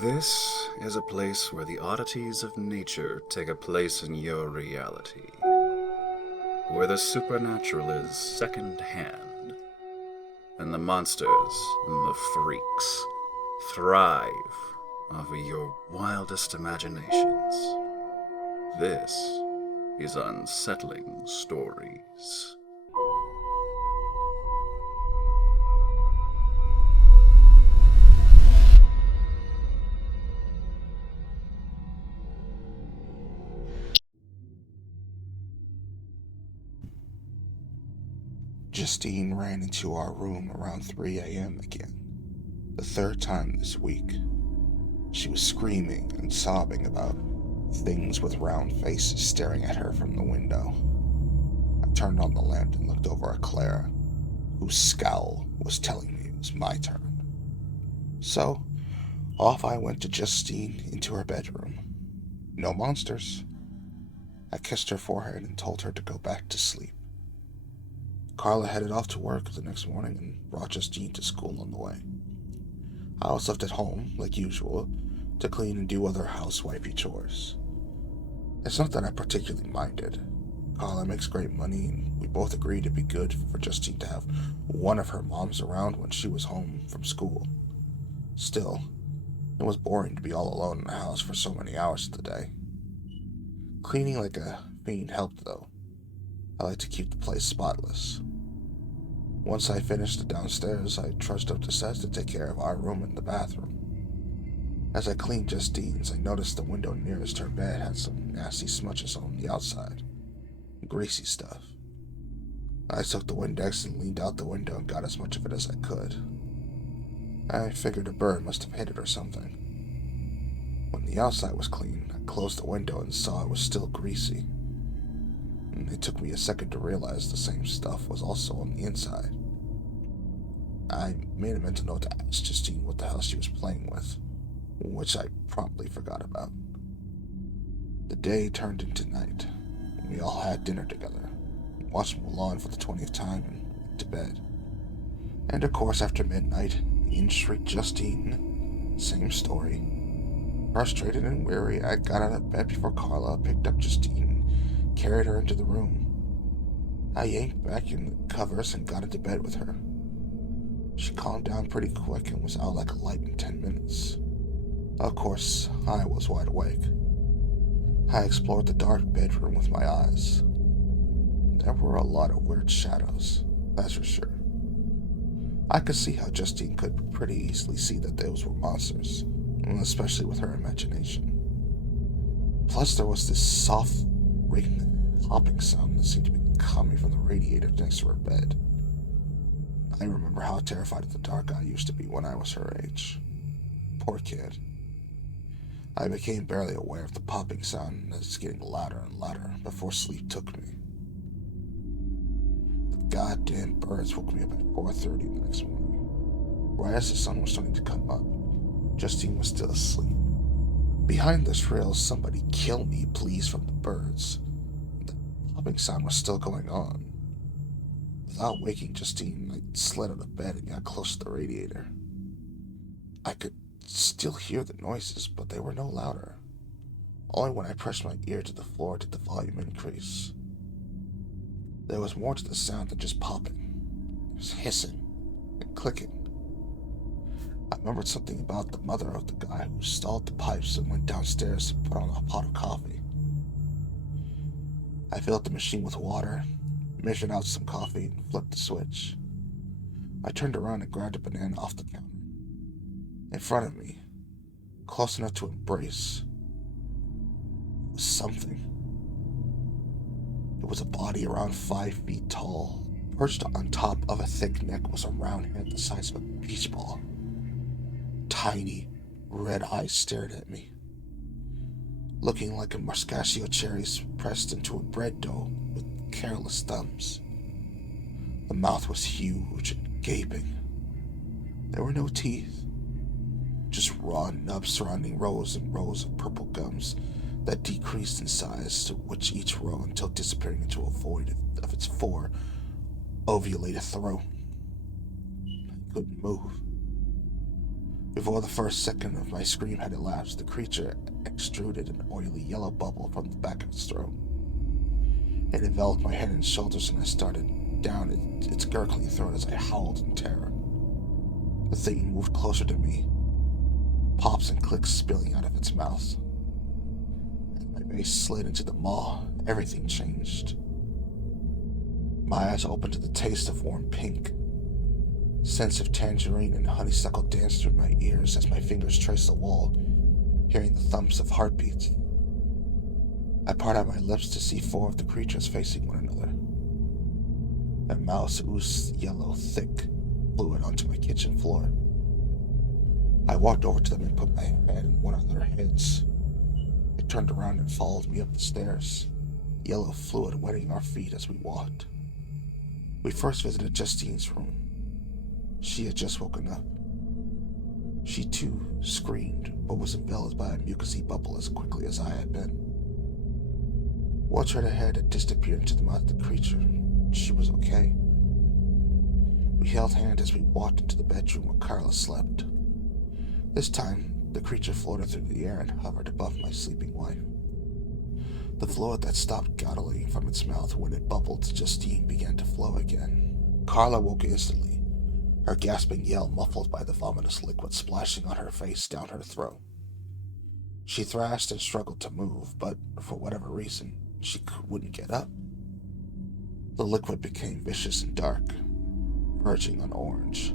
This is a place where the oddities of nature take a place in your reality, where the supernatural is second hand, and the monsters and the freaks thrive off of your wildest imaginations. This is Unsettling Stories. Justine ran into our room around 3 a.m. again, the third time this week. She was screaming and sobbing about things with round faces staring at her from the window. I turned on the lamp and looked over at Clara, whose scowl was telling me it was my turn. So, off I went to Justine into her bedroom. No monsters. I kissed her forehead and told her to go back to sleep. Carla headed off to work the next morning and brought Justine to school on the way. I was left at home, like usual, to clean and do other housewifey chores. It's not that I particularly minded. Carla makes great money, and we both agreed it'd be good for Justine to have one of her moms around when she was home from school. Still, it was boring to be all alone in the house for so many hours of the day. Cleaning like a fiend helped, though. I like to keep the place spotless. Once I finished the downstairs, I trudged up the steps to take care of our room and the bathroom. As I cleaned Justine's, I noticed the window nearest her bed had some nasty smudges on the outside. Greasy stuff. I took the Windex and leaned out the window and got as much of it as I could. I figured a bird must have hit it or something. When the outside was clean, I closed the window and saw it was still greasy. It took me a second to realize the same stuff was also on the inside. I made a mental note to ask Justine what the hell she was playing with, which I promptly forgot about. The day turned into night. We all had dinner together, watched Mulan for the 20th time, and went to bed. And of course, after midnight, in shrieked Justine. Same story. Frustrated and weary, I got out of bed before Carla picked up Justine and carried her into the room. I yanked back in the covers and got into bed with her. She calmed down pretty quick and was out like a light in 10 minutes. Of course, I was wide awake. I explored the dark bedroom with my eyes. There were a lot of weird shadows, that's for sure. I could see how Justine could pretty easily see that those were monsters, especially with her imagination. Plus, there was this soft, ringing, popping sound that seemed to be coming from the radiator next to her bed. I remember how terrified of the dark I used to be when I was her age. Poor kid. I became barely aware of the popping sound as getting louder and louder before sleep took me. The goddamn birds woke me up at 4:30 the next morning. Right as the sun was starting to come up, Justine was still asleep. Behind this rail, somebody kill me, please, from the birds. The popping sound was still going on. Without waking Justine, I slid out of bed and got close to the radiator. I could still hear the noises, but they were no louder. Only when I pressed my ear to the floor did the volume increase. There was more to the sound than just popping. It was hissing and clicking. I remembered something about the mother of the guy who stalled the pipes and went downstairs to put on a pot of coffee. I filled the machine with water, measured out some coffee, and flipped the switch. I turned around and grabbed a banana off the counter. In front of me, close enough to embrace, was something. It was a body around 5 feet tall. Perched on top of a thick neck was a round head the size of a beach ball. Tiny, red eyes stared at me, looking like a mustachio cherries pressed into a bread dough with careless thumbs. The mouth was huge and gaping. There were no teeth, just raw nubs surrounding rows and rows of purple gums that decreased in size to which each row until disappearing into a void of its 4 ovulated throat. I couldn't move. Before the first second of my scream had elapsed, the creature extruded an oily yellow bubble from the back of its throat. It enveloped my head and shoulders, and I started down its gurgling throat as I howled in terror. The thing moved closer to me, pops and clicks spilling out of its mouth. As my face slid into the maw, everything changed. My eyes opened to the taste of warm pink. Scents of tangerine and honeysuckle danced through my ears as my fingers traced the wall, hearing the thumps of heartbeats. I parted my lips to see four of the creatures facing one another. Their mouths oozed yellow, thick fluid onto my kitchen floor. I walked over to them and put my head in one of their heads. It turned around and followed me up the stairs, yellow fluid wetting our feet as we walked. We first visited Justine's room. She had just woken up. She too screamed, but was enveloped by a mucousy bubble as quickly as I had been. Once her head had disappeared into the mouth of the creature, she was okay. We held hands as we walked into the bedroom where Carla slept. This time, the creature floated through the air and hovered above my sleeping wife. The fluid that stopped gurgling from its mouth when it bubbled to Justine began to flow again. Carla woke instantly, her gasping yell muffled by the vomitous liquid splashing on her face down her throat. She thrashed and struggled to move, but for whatever reason, she wouldn't get up. The liquid became vicious and dark, verging on orange.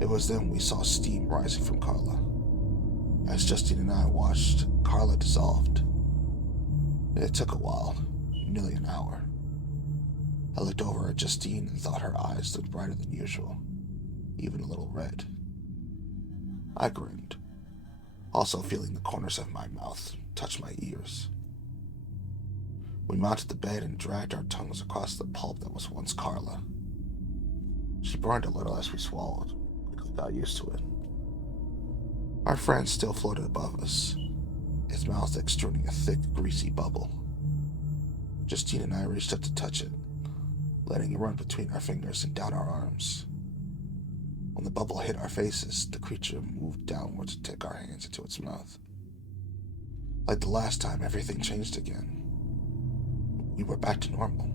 It was then we saw steam rising from Carla. As Justine and I watched, Carla dissolved. It took a while, nearly an hour. I looked over at Justine and thought her eyes looked brighter than usual, even a little red. I grinned, also feeling the corners of my mouth touch my ears. We mounted the bed and dragged our tongues across the pulp that was once Carla. She burned a little as we swallowed, quickly got used to it. Our friend still floated above us, its mouth extruding a thick, greasy bubble. Justine and I reached up to touch it, letting it run between our fingers and down our arms. When the bubble hit our faces, the creature moved downward to take our hands into its mouth. Like the last time, everything changed again. We were back to normal.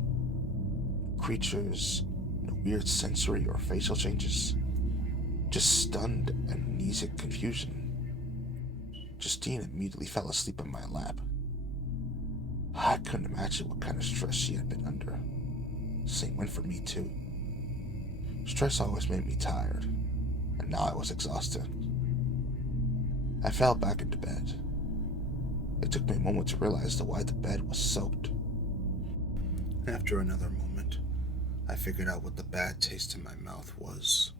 Creatures, no weird sensory or facial changes, just stunned amnesic confusion. Justine immediately fell asleep in my lap. I couldn't imagine what kind of stress she had been under. Same went for me too. Stress always made me tired, and now I was exhausted. I fell back into bed. It took me a moment to realize why the bed was soaked. After another moment, I figured out what the bad taste in my mouth was.